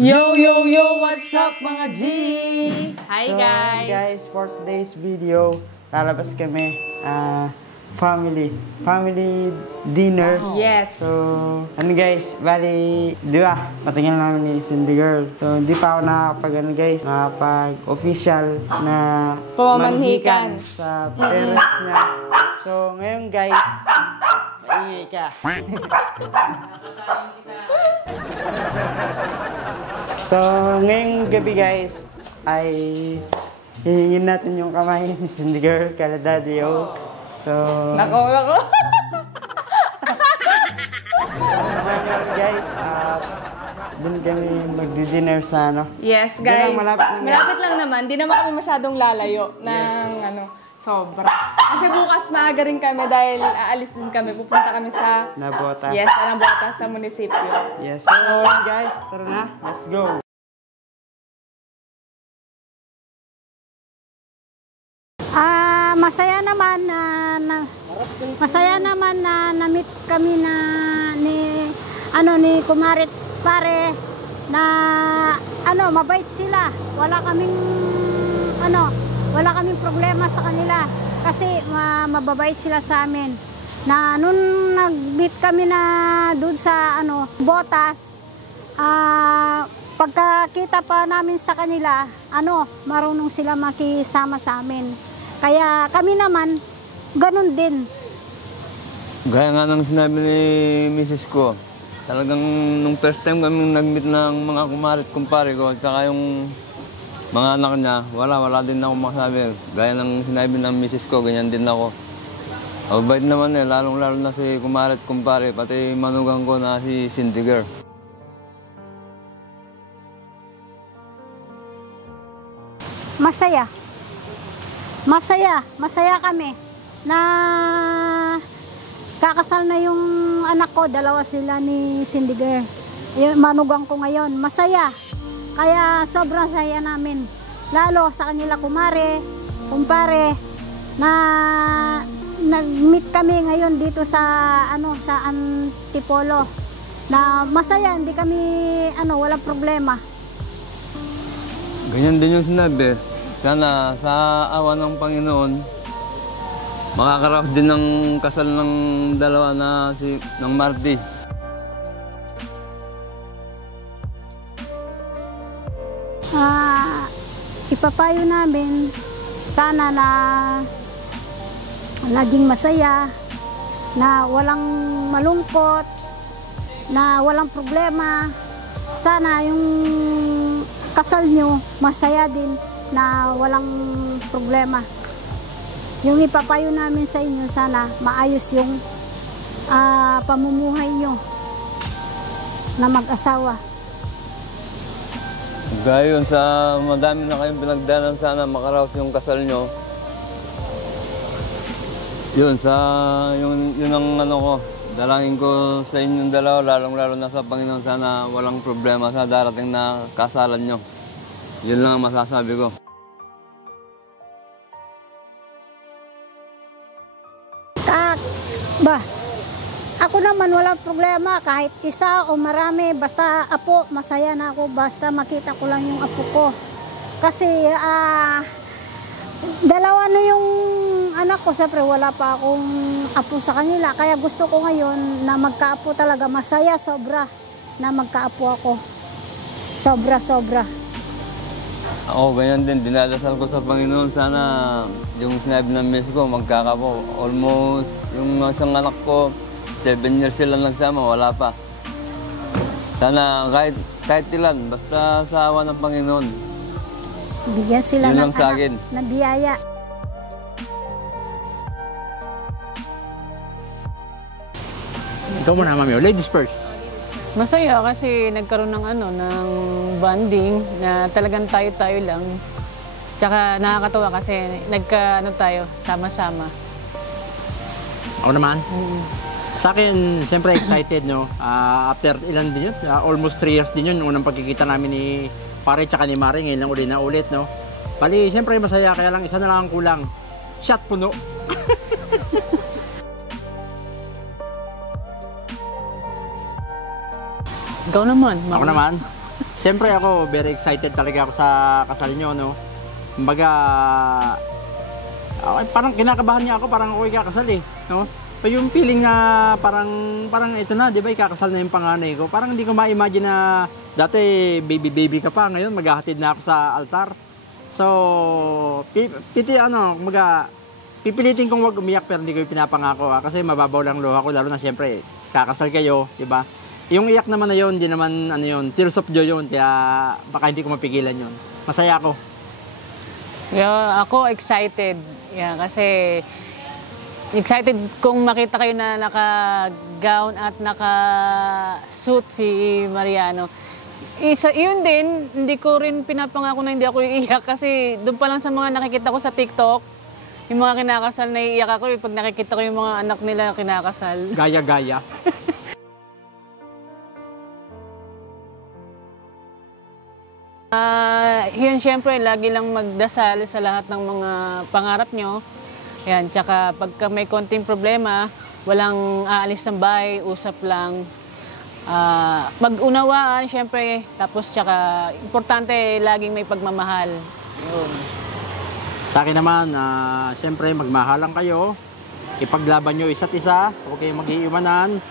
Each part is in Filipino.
Yo, yo, yo! What's up mga G? Hi So, guys! for today's video, lalabas kami family dinner. Yes! So, guys, bali, di ba, patingin namin ni Cindy Girl. So, hindi pa ako nakapag-official na Pamamanhikan sa parents niya. So, ngayon guys, maingay ka. So, ngayong gabi guys, ay hihingin natin yung kamay ni Cindy Girl, kala Daddy O. So, Nako! guys, dun kami magdi-dinner sa ano. Yes guys! Malapit lang naman. Di naman kami masyadong lalayo ng sobra. Kasi bukas maaga rin kami dahil aalis din kami. Pupunta kami sa Nabotas. Yes, Nabotas sa munisipyo. Yes. So, guys, tara na. Let's go. Masaya naman na na-meet kami ni Kumarit pare na mabait sila. Wala kaming problema sa kanila kasi mababait sila sa amin. Na nung nag-meet kami na doon sa Botas, pagkakita pa namin sa kanila, marunong sila makisama sa amin. Kaya kami naman, ganun din. Gaya nga ng sinabi ni Mrs. ko, talagang nung first time kami nag-meet ng mga kumpare ko, at saka yung mga anak niya, wala din ako masabi. Gaya ng sinabi ng Mrs. ko, ganyan din ako. Mabait naman lalong-lalo na si kumpare, pati manugang ko na si Cindy Girl. Masaya kami na kakasal na yung anak ko, dalawa sila ni Cindy Girl. Manugang ko ngayon, masaya. Kaya sobrang saya namin. Lalo sa kanila kumpare, na nag-meet kami ngayon dito sa Antipolo. Na masaya, hindi kami walang problema. Ganyan din yung sinabi. Sana sa awa ng Panginoon, makakaraos din ng kasal ng dalawa ng Marty. Ipapayo namin sana na laging masaya, na walang malungkot, na walang problema. Sana yung kasal nyo masaya din, na walang problema. Yung ipapayo namin sa inyo, sana maayos yung pamumuhay nyo na mag-asawa. Gayon sa madami na kayong pinagdanan, sana makaraos yung kasal nyo. Yun ang ko. Dalangin ko sa inyong dalawa, lalong-lalo na sa Panginoon, sana walang problema sa darating na kasalan nyo. Yun lang ang masasabi ko. Ako naman walang problema kahit isa o marami, basta apo, masaya na ako basta makita ko lang yung apo ko. Kasi dalawa na yung anak ko, siyempre wala pa akong apo sa kanila, kaya gusto ko ngayon na magkaapo talaga. Masaya sobra na magkaapo ako. Sobra. Ako ganyan din, dinadasal ko sa Panginoon, sana yung sinabi ng miss ko, magkakapo. Almost yung isang anak ko, 7 years sila nagsama, wala pa. Sana kahit ilan, basta sa awa ng Panginoon. Bigyan sila ng anak na biyaya. Ikaw muna, Mami. Ladies first. Masaya kasi nagkaroon ng ng bonding na talagang tayo lang. Tsaka nakakatawa kasi tayo, sama-sama. Ako naman. Sa akin, siyempre excited, no? After ilan din yun? Almost 3 years din yun. Unang pagkikita namin ni pare tsaka ni Mare, ngayon lang uli na ulit, no? Bali, siyempre masaya, kaya lang isa na lang ang kulang. Shot puno. Ikaw naman. Ako naman. Siyempre ako, very excited talaga ako sa kasal nyo, no? Kumbaga, parang kinakabahan niya ako, parang ako ikakasal eh, no? So yung feeling na parang ito na, di ba, ikakasal na yung panganay ko. Parang hindi ko ma-imagine na dati baby ka pa, ngayon maghahatid na ako sa altar. So, pipilitin kong wag umiyak pero hindi ko pinapangako kasi mababaw lang luha ko, lalo na siyempre, kakasal kayo, di ba? Yung iyak naman na yun, hindi naman ano yun, tears of joy yun, kaya baka hindi ko mapigilan yun. Masaya ako. Yeah, ako excited. Yeah, kasi excited kung makita kayo na naka-gown at naka-suit si Mariano. Yun din, hindi ko rin pinapangako na hindi ako iiyak kasi doon pa lang sa mga nakikita ko sa TikTok, yung mga kinakasal na iiyak ako pag nakikita ko yung mga anak nila kinakasal. Gaya-gaya. Yun, syempre, lagi lang magdasal sa lahat ng mga pangarap nyo. Yan, tsaka pagka may konting problema, walang aalis ng bahay, usap lang. Mag-unawaan, syempre, tapos tsaka importante, laging may pagmamahal. Yun. Sa akin naman, syempre, magmahalan kayo. Ipaglaban nyo isa't isa, huwag kayong mag-iiwanan.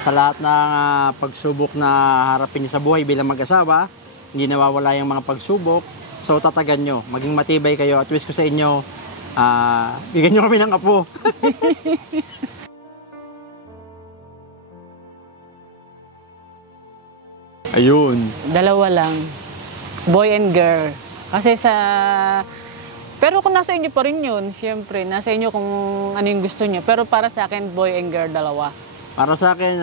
Sa lahat ng pagsubok na harapin nyo sa buhay bilang mag-asawa, hindi nawawala yung mga pagsubok. So, tatagan nyo. Maging matibay kayo. At wish ko sa inyo, bigyan nyo kami ng apo. Ayun. Dalawa lang. Boy and girl. Kasi pero kung nasa inyo pa rin yun, syempre, nasa inyo kung ano yung gusto nyo. Pero para sa akin, boy and girl, dalawa. Para sa akin,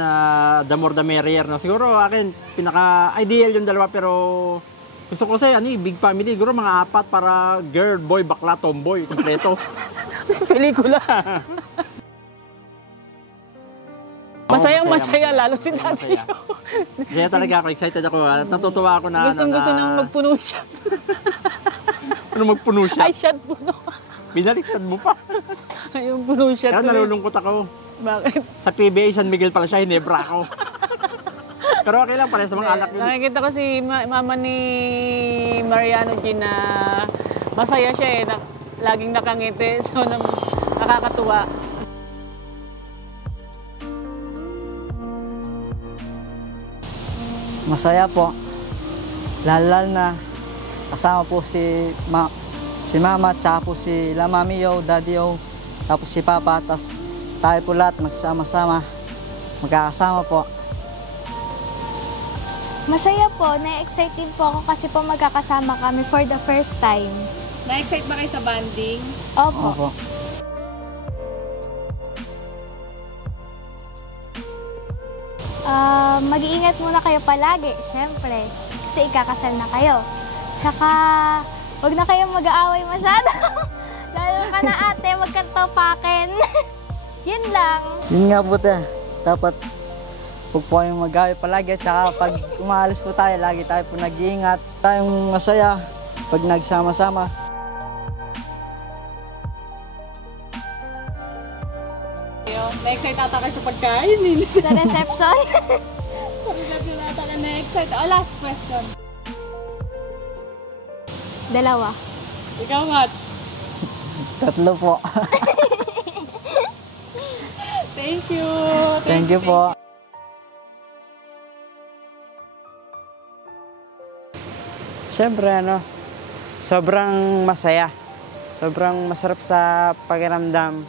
the more the merrier. No? Siguro akin, pinaka-ideal yung dalawa, pero gusto ko kasi, big family. Siguro mga 4 para girl, boy, bakla, tomboy, kompleto. Pelikula. Masayang-masaya, lalo si Daddy. Masaya talaga ako, excited ako. Natutuwa ako na... Gusto nang magpuno siya. Ano magpuno siya? Ay, shot puno. Binaliktad mo pa. Yung puno siya. Kaya nalulungkot ako. Bakit? Sa PBA San Miguel pala siya, Hinebra ako. Pero okay lang pala sa mga anak yun. Nakikita ko si mama ni Mariano G na masaya siya eh. Laging nakangiti. So, nakakatuwa. Masaya po. Lalo na kasama po si Mama, tsaka po si La Mami Yo, Daddy Yo, tapos si Papa, tapos tayo po lahat magsama-sama, magkakasama po. Masaya po, na-excited po ako kasi po magkakasama kami for the first time. Na-excite ba kayo sa banding? Opo. Opo. Mag-iingat muna kayo palagi, syempre, kasi ikakasal na kayo. Tsaka, huwag na kayong mag-aaway masyado. Lalo ka na ate, magkantopakin. Yun lang. Yun nga po dapat huwag po kayong mag-away palagi, tsaka pag umaalis po tayo, lagi tayo po nag-iingat. Tayong masaya pag nagsama-sama. Na-excite ata kayo sa pagkain. Sa reception. Sa reception ata ka na-excite. Last question. 2. Ikaw, Match. 3 po. Thank you. Thank you po. Siyempre, sobrang masaya. Sobrang masarap sa pakiramdam.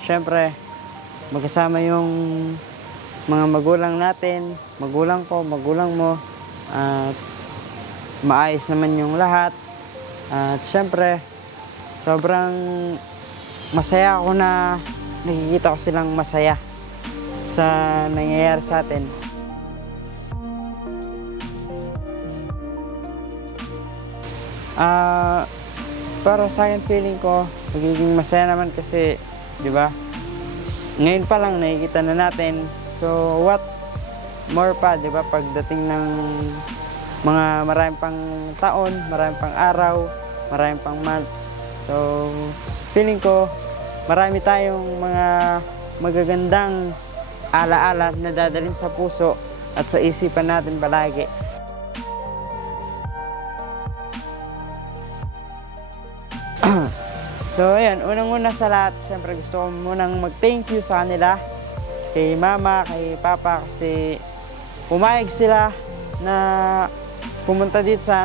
Siyempre, magkasama yung mga magulang natin, magulang ko, magulang mo. At maayos naman yung lahat. At siyempre, sobrang masaya ako na nakikita ko silang masaya sa nangyayari sa atin. Para sa akin, feeling ko, magiging masaya naman kasi, di ba? Ngayon pa lang nakikita na natin. So, what more pa, di ba? Pagdating ng mga maraming pang taon, maraming pang araw, maraming pang months. So, feeling ko, marami tayong mga magagandang alaala na dadalhin sa puso at sa isipan natin palagi. So, ayan, unang-una sa lahat, siyempre gusto ko munang mag-thank you sa kanila, kay mama, kay papa, kasi pumayag sila na pumunta dito sa,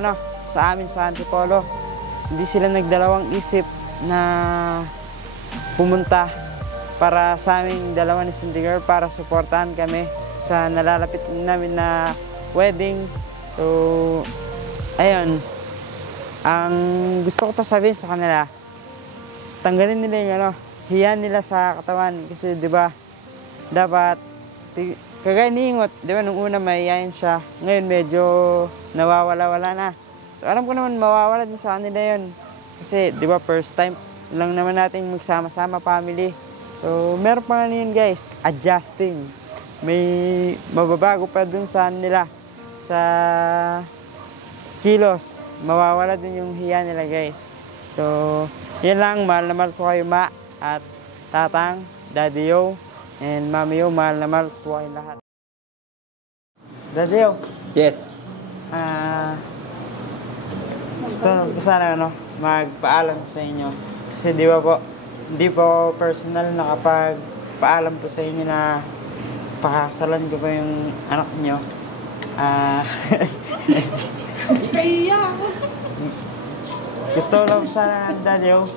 sa amin sa Antipolo. Hindi sila nagdalawang isip na pumunta para sa aming dalawa ni Cindy Girl para suportahan kami sa nalalapit namin na wedding. So, ayun, ang gusto ko pa sabihin sa kanila, tanggalin nila yung hiya nila sa katawan kasi 'di ba dapat kagaya ni Ingot, 'di ba nung una mahihayin siya, ngayon medyo nawawala-wala na. So, alam ko naman mawawala din sa kanila 'yon. Kasi 'di ba first time lang naman nating magsama-sama family. So, meron pa nga yun guys, adjusting. May mababago pa dun sa nila sa kilos. Mawawala din yung hiya nila guys. So, yun lang, mahal na mahal ko kayo Ma at Tatang, Daddy Yo, and Mami Yo, mahal na mahal ko kayo lahat. Daddy Yo. Yes. Gusto ko sana magpaalam sa inyo. Kasi di ba po, hindi po personal nakapagpaalam po sa inyo na pakasalan ko po yung anak nyo. Gusto ko lang po sana, Daddy Yo,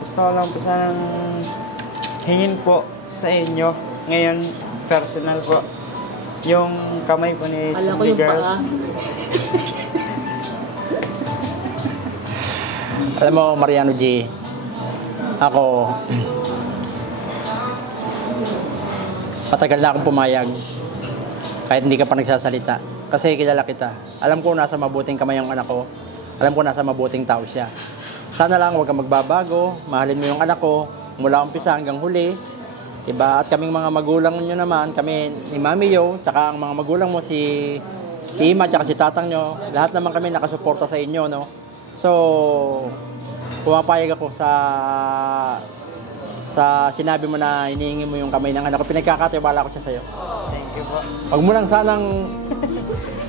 gusto ko lang po sana hingin po sa inyo ngayon, personal po, yung kamay po ni Cindy Girl. Alam mo, Mariano G, ako, matagal na akong pumayag kahit hindi ka pa nagsasalita. Kasi kilala kita. Alam ko nasa mabuting kamay ang anak ko. Alam ko nasa mabuting tao siya. Sana lang huwag kang magbabago. Mahalin mo yung anak ko mula umpisa hanggang huli. Diba? At kaming mga magulang nyo naman, kami ni Mami Yo, tsaka ang mga magulang mo si Ima, tsaka si Tatang nyo, lahat naman kami nakasuporta sa inyo, no? So, pumapayag ako sa sinabi mo na hinihingi mo yung kamay ng anak ko. Pinagkakatiwala ko siya sa'yo. Thank you po. Huwag mo lang sanang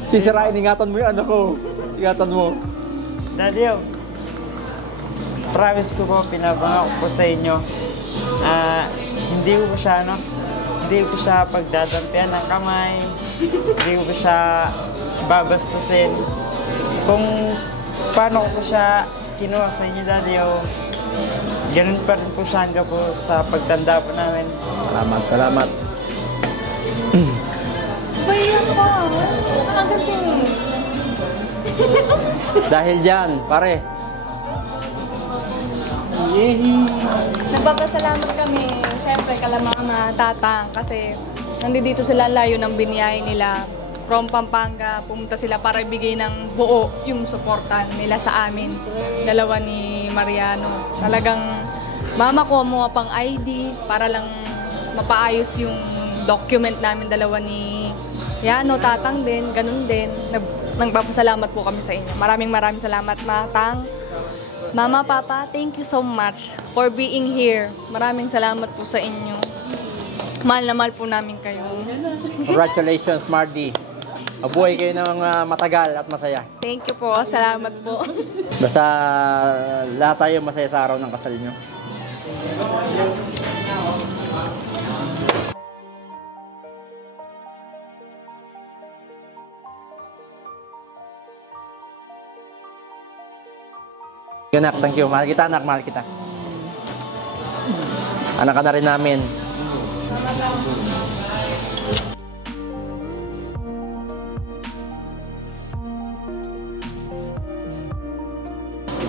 sisirain, ingatan mo yung anak ko. Ingatan mo. Daddy Yo, promise ko po, pinabangako ko sa inyo, hindi ko siya pagdadampian ng kamay, hindi ko siya babastusin. Kung paano ko siya kinuha sa inyo, Daddy Yo, ganun pa rin po siya hanggang po sa pagtanda po namin. Salamat. Bayan pa. Nakagaling. Dahil dyan, pare. Nagpapasalamat kami, syempre, kala Mama, Tatang, kasi nandito sila layo ng biniyay nila. From Pampanga, pumunta sila para ibigay ng buo yung suportan nila sa amin. Dalawa ni Mariano. Talagang mama ko mo pang ID para lang mapaayos yung document namin, dalawa ni Yano, Tatang din, ganun din. Nagpapasalamat po kami sa inyo. Maraming salamat, Matang. Mama, Papa, thank you so much for being here. Maraming salamat po sa inyo. Mahal na mahal po namin kayo. Congratulations, Mardy. Mabuhay kayo ng matagal at masaya. Thank you po. Salamat po. Basta lahat tayo masaya sa araw ng kasal nyo. Anak, thank you. Mahal kita, anak. Mahal kita. Anak ka na rin namin.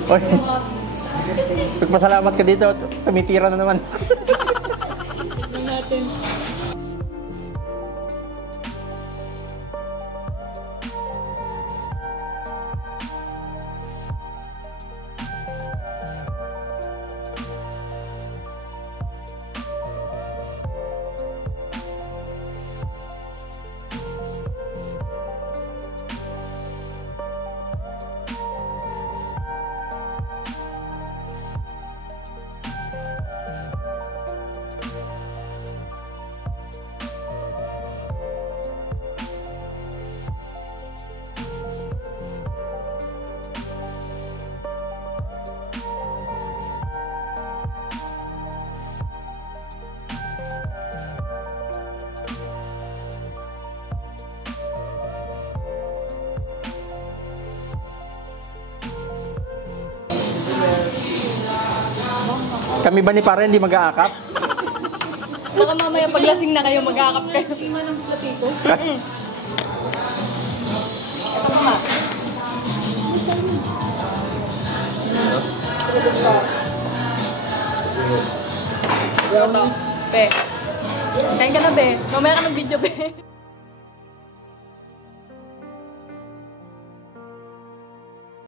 Oy, pagpasalamat ka dito, tumitira na naman. Kami ba ni pare hindi mag-aakap? Baka mamaya paglasing na kayo, mag-aakap kayo. Ito, be. Kain ka na, be. Mamaya ka ng video, be.